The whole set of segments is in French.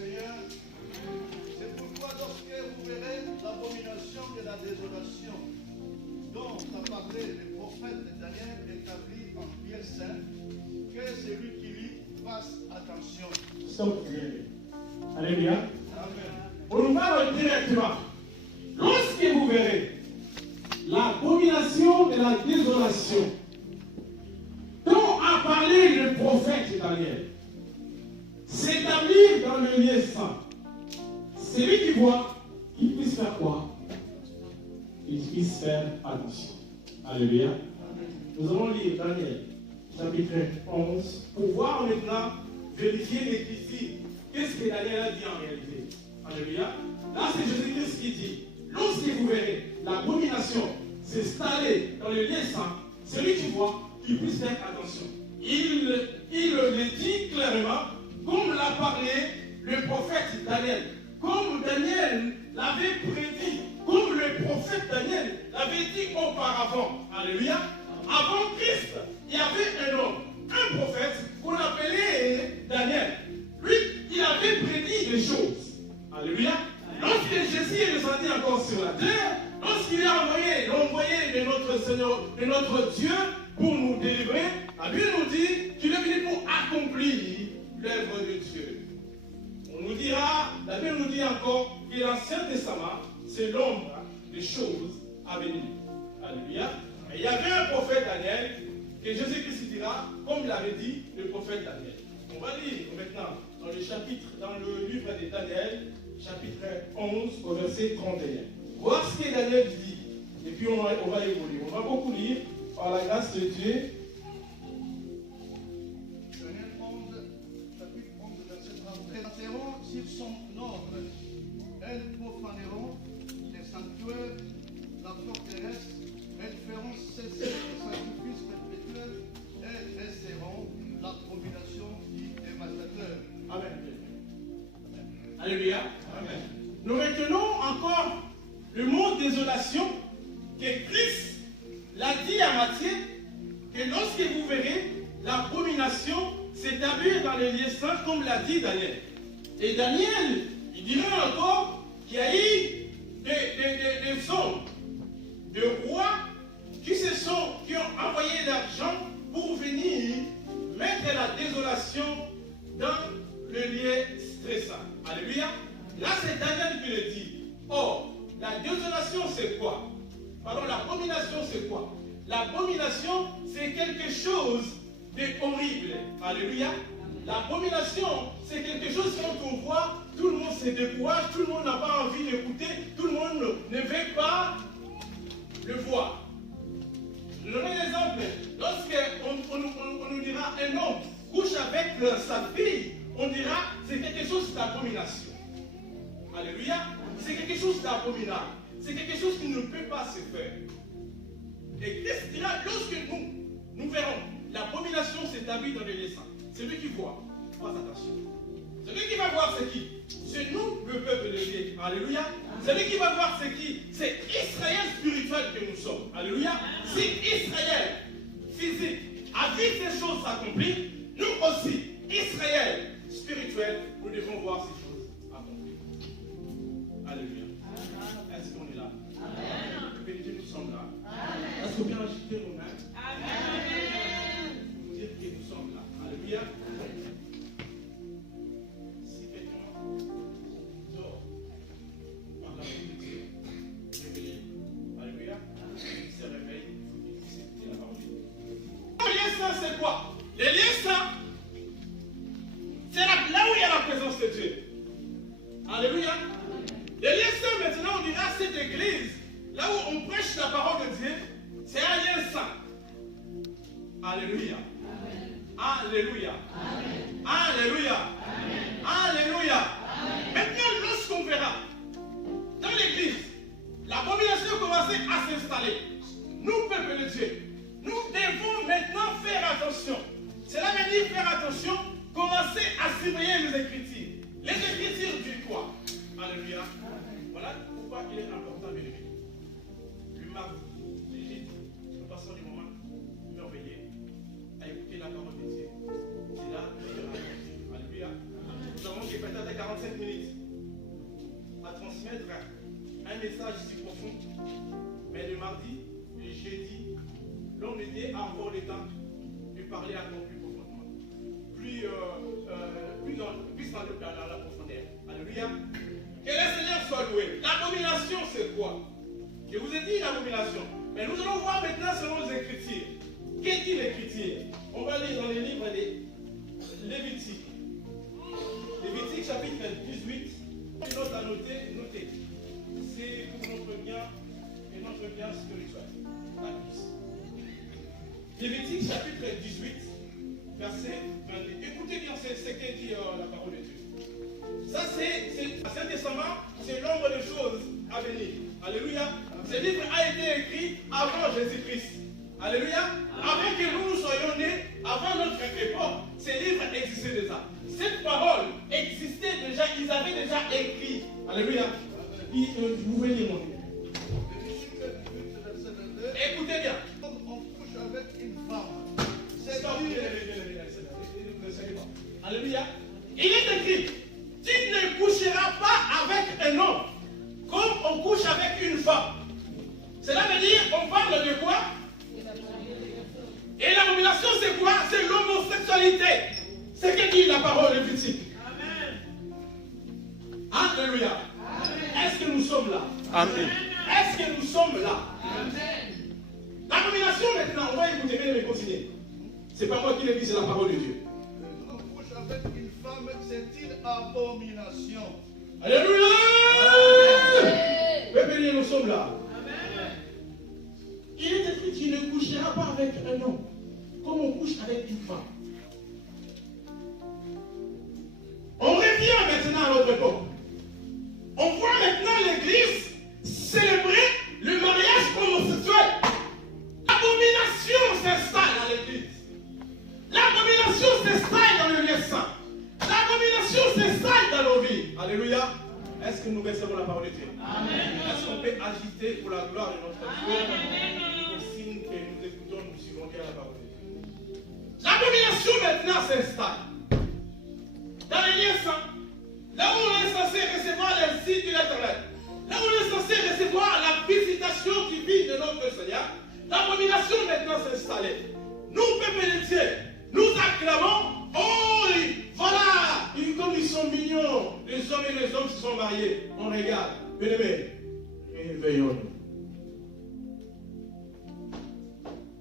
Seigneur. C'est pourquoi lorsque vous verrez l'abomination de la désolation dont a parlé le prophète Daniel établi en lieu saint, que celui qui lit fasse attention. Stop. Alléluia. Amen. On nous parle directement. Lorsque vous verrez l'abomination de la désolation dont a parlé le prophète Daniel s'établir dans le lieu saint, celui qui voit, il puisse faire quoi? Il puisse faire attention. Alléluia. Nous allons lire Daniel, chapitre 11, pour voir maintenant, vérifier l'écriture. Qu'est-ce que Daniel a dit en réalité? Alléluia. Là, c'est Jésus-Christ qui dit, lorsque vous verrez l'abomination s'installer dans le lieu saint, celui qui voit, qu'il puisse faire attention. Il le dit clairement, comme l'a parlé le prophète Daniel, comme Daniel l'avait prédit, comme le prophète Daniel l'avait dit auparavant. Alléluia. Avant Christ, il y avait un homme, un prophète qu'on appelait Daniel. Lui, il avait prédit des choses. Alléluia. Lorsque Jésus est descendu encore sur la terre, lorsqu'il a envoyé l'envoyé de notre Seigneur, de notre Dieu, pour nous délivrer, la Bible nous dit qu'il est venu pour accomplir l'œuvre de Dieu. On nous dira, la Bible nous dit encore que l'Ancien Testament, c'est l'ombre des choses à venir. Alléluia. Mais il y avait un prophète Daniel que Jésus-Christ dira, comme l'avait dit le prophète Daniel. On va lire maintenant dans le livre de Daniel, chapitre 11, au verset 31. Voir ce que Daniel dit. Et puis on va évoluer. On va beaucoup lire par la grâce de Dieu. Daniel 11, chapitre 11, verset 31. Passeront sur son ordre. Elles profaneront les sanctuaires, la forteresse. Elles feront cesser les sacrifices perpétuels et dresseront l'abomination du dévastateur. Amen. Alléluia. Amen. Nous retenons encore le mot désolation que Christ l'a dit à Matthieu, que lorsque vous verrez l'abomination s'établir dans les lieux saints, comme l'a dit Daniel. Et Daniel, il dirait encore qu'il y a eu des hommes, des rois qui ont envoyé l'argent pour venir mettre la désolation dans le lieu stressant. Alléluia. Là, c'est Daniel qui le dit. Or, la désolation, c'est quoi? Pardon, l'abomination, c'est quoi? L'abomination, c'est quelque chose de horrible. Alléluia. L'abomination, c'est quelque chose quand on voit, tout le monde se décourage, tout le monde n'a pas envie d'écouter, tout le monde ne veut pas le voir. Je donne un exemple. Lorsqu'on nous dira un homme couche avec sa fille, on dira c'est quelque chose d'abomination. Alléluia. C'est quelque chose d'abominable. C'est quelque chose qui ne peut pas se faire. Et Christ dira, lorsque nous verrons l'abomination s'établir dans les lieux saints, celui qui voit, fasse attention. Celui qui va voir c'est qui? C'est nous, le peuple de Dieu. Alléluia. Celui qui va voir c'est qui? C'est Israël spirituel que nous sommes. Alléluia. Si Israël physique a vu ces choses s'accomplir, nous aussi, Israël spirituel, nous devons voir ces choses accomplies. Alléluia. Est-ce qu'on est là? Amen. Béni, nous sommes là. Amen. Est-ce qu'on peut agiter nos mains? Amen. Pour dire que nous sommes là. Alléluia. Si quelqu'un dort par la vie de Dieu, réveillé. Alléluia. Il se réveille, il faut qu'il puisse écouter la parole de Dieu. Le lieu saint, c'est quoi? Le lieu saint, c'est là où il y a la présence de Dieu. Alléluia. Le lieu saint, maintenant, on dira cette église, là où on prêche la parole de Dieu, c'est un lieu saint. Alléluia. Amen. Alléluia. Amen. Alléluia. Amen. Alléluia. Amen. Maintenant, lorsqu'on verra dans l'église l'abomination commencer à s'installer, nous, peuple de Dieu, nous devons maintenant faire attention. Cela veut dire faire attention, commencer à surveiller les Écritures. Les Écritures disent quoi? Alléluia. Voilà pourquoi il est important de lever. Le mardi, nous passons du moment merveilleux à écouter la parole de Dieu. C'est là que il y aura. Alléluia. Nous avons des peut-être 45 minutes à transmettre un message si profond. Mais le mardi, le jeudi, l'homme de Dieu a encore le temps de parler encore plus profondément. Plus dans la profondeur. Alléluia. Que le Seigneur soit loué. L'abomination, c'est quoi? Je vous ai dit l'abomination. Mais nous allons voir maintenant selon les Écritures. Qu'est-ce dit l'Écriture? On va lire dans les livres des Lévitique. Lévitique chapitre 18. Une note à noter, notez. C'est pour notre bien et notre bien spirituel. À tous. Lévitique chapitre 18, verset 22. Écoutez bien ce que dit la parole de Dieu. Ça, c'est l'Ancien Testament, c'est l'ombre des choses à venir. Alléluia. Ce livre a été écrit avant Jésus-Christ. Alléluia. Avant que nous soyons nés, avant notre époque, ces livres existaient déjà. Cette parole existait déjà, ils avaient déjà écrit. Alléluia. Vous pouvez lire mon livre. Écoutez bien. On couche avec une femme. C'est Alléluia. Il est écrit, tu ne coucheras pas avec un homme comme on couche avec une femme. Cela veut dire, on parle de quoi? Et l'abomination, c'est quoi? C'est l'homosexualité. C'est ce que dit la parole lévitique. Amen. Alléluia. Est-ce que nous sommes là? Amen. Est-ce que nous sommes là? Amen. L'abomination maintenant, on va écouter, mais continuer. C'est pas moi qui le dis, c'est la parole de Dieu. On couche avec une femme, c'est une abomination. Alléluia. Amen. Nous sommes là. Amen. Il est écrit, tu ne coucheras pas avec un homme comme on couche avec une femme. On revient maintenant à notre époque. On voit maintenant l'Église célébrer le mariage homosexuel. L'abomination s'installe dans l'Église. L'abomination s'installe dans le lieu saint. L'abomination s'installe dans nos vies. Alléluia. Est-ce que nous recevons la parole de Dieu? Amen. Est-ce qu'on peut agiter pour la gloire de notre Dieu? Le signe que nous écoutons, nous suivons bien la parole de Dieu. L'abomination maintenant s'installe dans les lieux saints. Là où on est censé recevoir les signes de l'Éternel. Là où on est censé recevoir la visitation divine de notre Seigneur. L'abomination maintenant s'est installée. Nous, peuple de Dieu, nous acclamons. Oh, voilà, comme ils sont mignons, les hommes et les hommes se sont mariés. On regarde. Bien-aimés, réveillons-nous.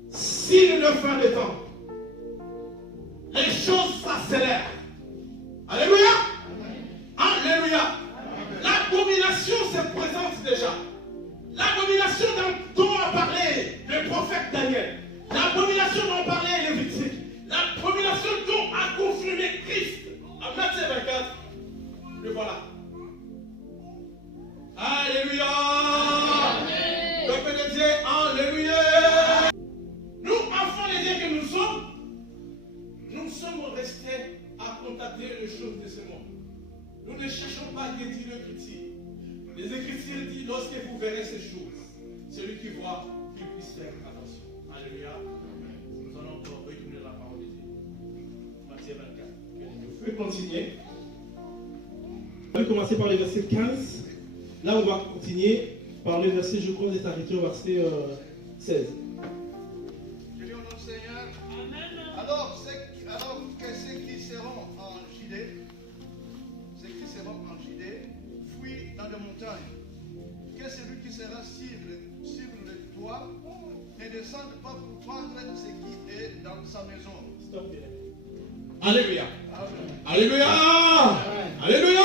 Si le fin des temps, les choses s'accélèrent. Alléluia. Alléluia. L'abomination se présente déjà. L'abomination dont a parlé le prophète Daniel. L'abomination dont parlait Lévitique. L'abomination dont a confirmé Christ. En Matthieu 24, le voilà. Alléluia. Peuple de Dieu, alléluia. Nous, enfants de Dieu que nous sommes restés à contacter les choses de ce monde. Nous ne cherchons pas à dédier l'Écriture. Les Écritures disent, lorsque vous verrez ces choses, celui qui voit, qu'il puisse faire attention. Alléluia. Nous allons encore retourner la parole de Dieu. Matthieu 24. Vous pouvez continuer. On va commencer par le verset 15. Là, on va continuer par le verset, je crois, d'être arrêté au verset 16. Je dis au nom du Seigneur. Amen. Alors que ceux qui seront en Judée, fuient dans les montagnes. Que celui qui sera sur le toit ne descende pas pour prendre ce qui est dans sa maison. Stop. Alléluia. Amen. Alléluia. Amen. Alléluia.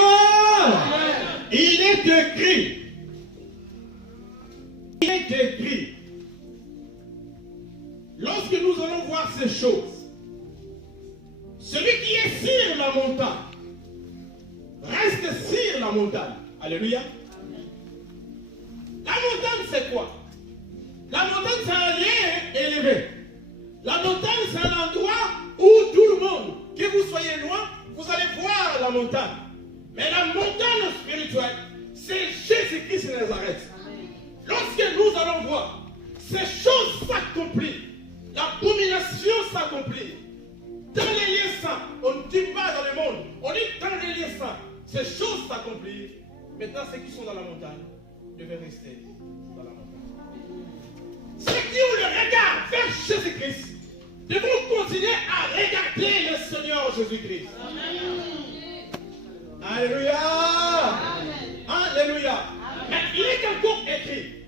Amen. Il est écrit. Il est écrit. Lorsque nous allons voir ces choses, celui qui est sur la montagne reste sur la montagne. Alléluia. La montagne, c'est quoi? La montagne, c'est un lieu élevé. La montagne, c'est un endroit où tout le monde, que vous soyez loin, vous allez voir la montagne. Mais la montagne spirituelle, c'est Jésus-Christ de Nazareth. Lorsque nous allons voir ces choses s'accomplir, l'abomination s'accomplit. Dans les lieux saints, on ne dit pas dans le monde, on dit dans les lieux saints. ces choses s'accomplirent, maintenant ceux qui sont dans la montagne devaient rester dans la montagne. Ceux qui ont le regard vers Jésus-Christ devront continuer à regarder le Seigneur Jésus-Christ. Alléluia. Alléluia. Mais il est encore écrit,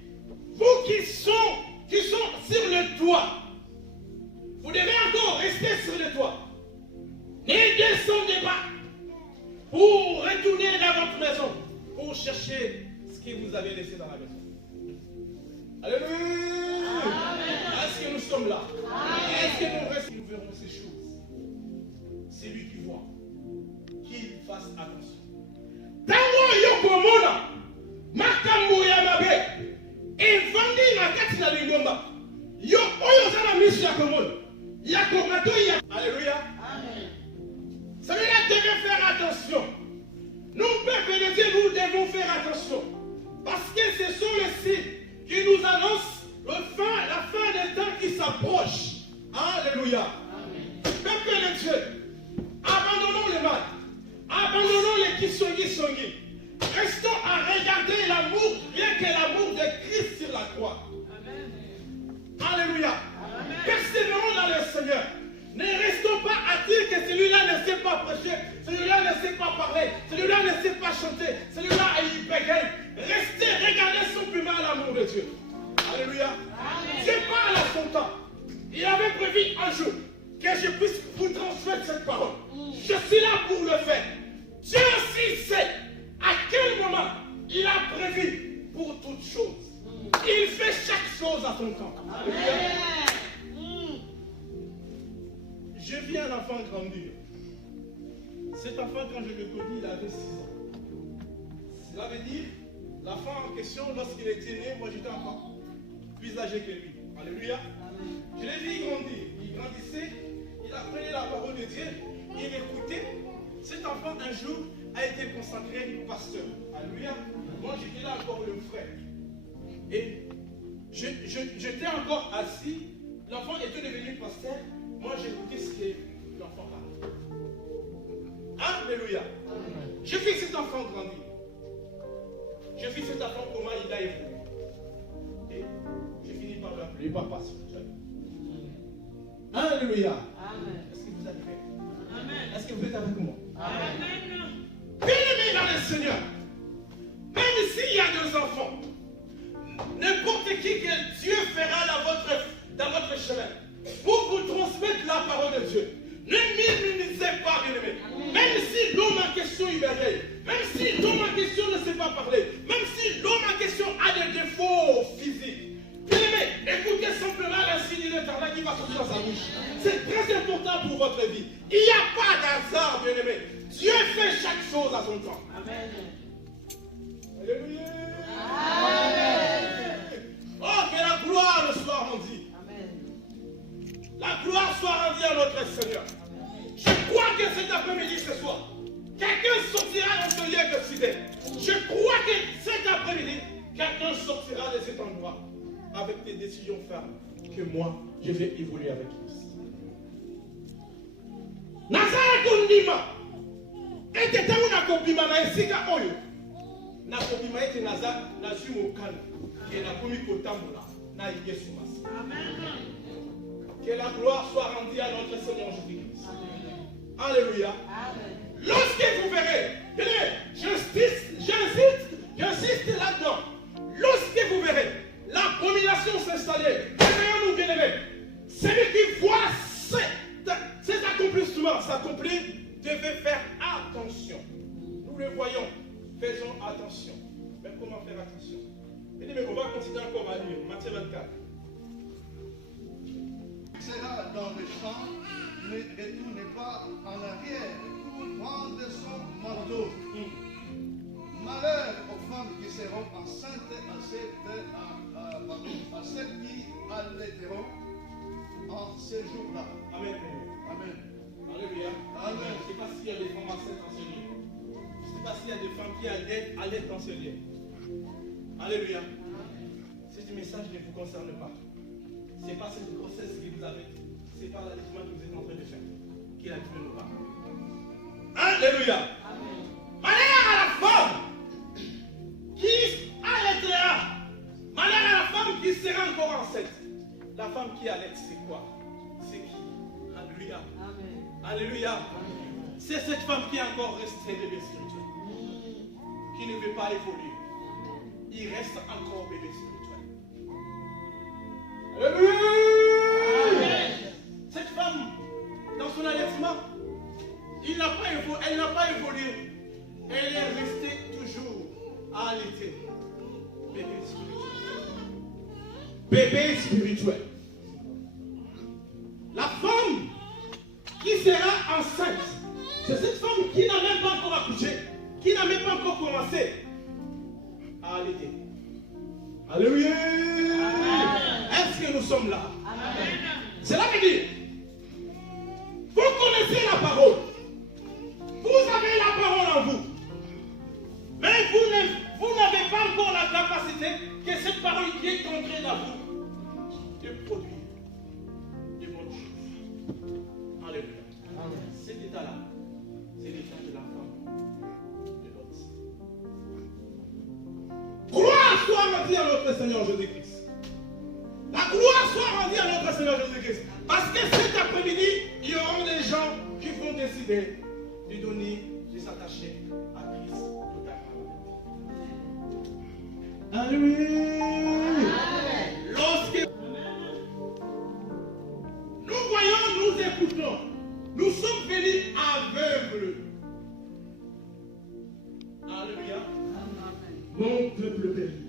vous qui sont sur le toit, vous devez encore rester sur le toit. Ne descendez pas pour retourner dans votre maison, pour chercher ce que vous avez laissé dans la maison. Alléluia. Est-ce que nous sommes là? Est-ce que nous restons? Nous verrons ces choses. C'est lui qui voit. Qu'il fasse attention. Tango yokomona makambo ya mabe evandi na kati na lingomba yo oyo zana miso ya komona ya komato ya. Alléluia. Amen. Cela devait faire attention. Nous, peuple de Dieu, nous devons faire attention. Parce que ce sont les signes qui nous annoncent la fin des temps qui s'approche. Alléluia. Amen. Peuple de Dieu, abandonnons le mal. Abandonnons les kisongi. Restons à regarder l'amour, rien que l'amour de Christ sur la croix. Amen. Alléluia. Amen. Persévérons dans le Seigneur. Ne restons pas à dire que celui-là ne sait pas prêcher, celui-là ne sait pas parler, celui-là ne sait pas chanter, celui-là il bégaye. Restez, regardez simplement l'amour de Dieu. Alléluia. Amen. Dieu parle à son temps. Il avait prévu un jour que je puisse vous transmettre cette parole. Je suis là pour le faire. Dieu aussi sait à quel moment il a prévu pour toutes choses. Il fait chaque chose à son temps. Alléluia. Je vis un enfant grandir. Cet enfant, quand je le connais, il avait 6 ans. Cela veut dire, l'enfant en question, lorsqu'il était né, moi j'étais encore plus âgé que lui. Alléluia. Je l'ai vu grandir. Il grandissait, il apprenait la parole de Dieu, il écoutait. Cet enfant, un jour, a été consacré pasteur. Alléluia. Moi, j'étais là encore le frère. Et j'étais encore assis. L'enfant était devenu pasteur. Moi, j'écoutais ce que l'enfant parlait. Alléluia. Je vis cet enfant grandir. Je vis cet enfant comment il a évolué. Et je finis par l'appeler papa spirituel. Alléluia. Est-ce que vous êtes prêts? Amen. Est-ce que vous êtes avec moi? Amen. Bien-aimés dans le Seigneur, même s'il y a 2 enfants, n'importe qui que Dieu fera dans votre chemin pour vous transmettre la parole de Dieu, ne minimisez pas, bien-aimés. Même si l'homme en question il bégaye, même si l'homme en question ne sait pas parler, même si l'homme en question a des défauts physiques, bien-aimés, écoutez simplement l'insigne de l'Éternel qui va sortir dans sa bouche. C'est très important pour votre vie. Il n'y a pas d'hasard, bien-aimés. Dieu fait chaque chose à son temps. Amen. Alléluia. Amen. Oh, que la gloire le soit rendue. Amen. La gloire soit rendue à notre Seigneur. Amen. Je crois que cet après-midi, ce soir, quelqu'un sortira dans ce lieu de fidèle. Je crois que cet après-midi, quelqu'un sortira de cet endroit avec des décisions fermes que moi, je vais évoluer avec Christ. Nazara kondima. Ete tangu na kobima na esika oyo. Na kobima ete naza na sumo kanu. Que na komi kotambola na Yesu Masi. Amen. Que la gloire soit rendue à notre Seigneur Jésus-Christ. Alléluia. Amen. Lorsque vous verrez, j'insiste là-dedans. Lorsque vous verrez l'abomination s'installer, réveillons-nous, bien-aimés. Celui qui voit cet accomplissement s'accomplir devait faire attention. Nous le voyons, faisons attention. Mais comment faire attention? Bien-aimés, on va continuer encore à lire Matthieu 24. Sera dans le champ, ne retournez pas en arrière pour prendre son manteau. Malheur aux femmes qui seront enceintes, à celles qui allaiteront en ces jours-là. Amen. Amen. Alléluia. Amen. Je ne sais pas s'il y a des femmes enceintes dans ce lieu. Je ne sais pas s'il y a des femmes qui allaitent dans ce lieu. Alléluia. Ce message ne vous concerne pas. Ce n'est pas cette grossesse que vous avez. Ce n'est pas l'allaitement que vous êtes en train de faire. Qui a tué nos parents. Alléluia. Amen. Alléluia. C'est cette femme qui est encore restée bébé spirituel. Qui ne veut pas évoluer. Il reste encore bébé spirituel. Alléluia. Cette femme, dans son allaitement, elle n'a pas évolué. Elle est restée toujours à allaiter. Bébé spirituel. Bébé spirituel. La femme qui sera enceinte, c'est cette femme qui n'a même pas encore accouché, qui n'a même pas encore commencé à allaiter. Alléluia. Est-ce que nous sommes là? Amen. Cela veut dire, vous connaissez la parole. Vous avez la parole en vous. Mais vous n'avez pas encore la capacité que cette parole qui est entrée dans vous de produire de bonnes choses. Alléluia. Cet état-là, c'est l'état de la femme de Lot. Gloire soit rendue à notre Seigneur Jésus-Christ. La gloire soit rendue à notre Seigneur Jésus-Christ. Parce que cet après-midi, il y aura des gens qui vont décider de donner, de s'attacher à Christ totalement. Alléluia. Lorsque nous voyons, nous écoutons, nous sommes venus aveugles. Alléluia. Mon peuple béni.